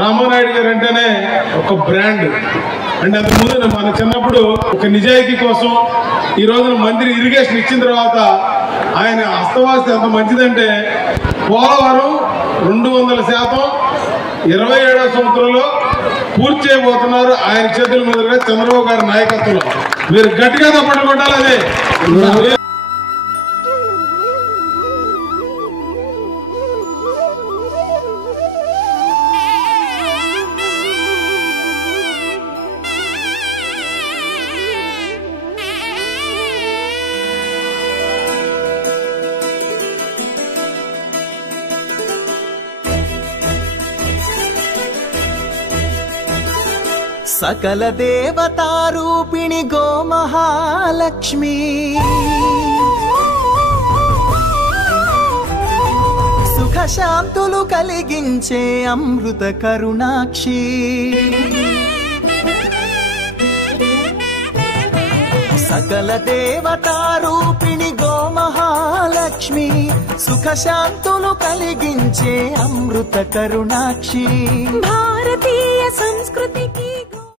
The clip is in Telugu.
రామానాయుడు గారు అంటేనే ఒక బ్రాండ్. అంటే అంతకుముందు మన చిన్నప్పుడు ఒక నిజాయితీ కోసం ఈ రోజున మంత్రి ఇరిగేషన్ ఇచ్చిన తర్వాత ఆయన హస్తవాసి ఎంత మంచిదంటే పోలవరం 200% 27వ సంవత్సరంలో పూర్తి చేయబోతున్నారు. ఆయన చేతుల మీదుగా చంద్రబాబు గారి నాయకత్వంలో. మీరు గట్టిగా తప్పట్లు కొట్టాలి. అదే सकल देवतारूपिणी गो महालक्ष्मी सुख शांतुलु कलिगिंचे अमृत करुणाक्षी सकल देवतारूपिणी गो महालक्ष्मी सुख शांतुलु कलिगिंचे अमृत करुणाक्षी भारतीय संस्कृति की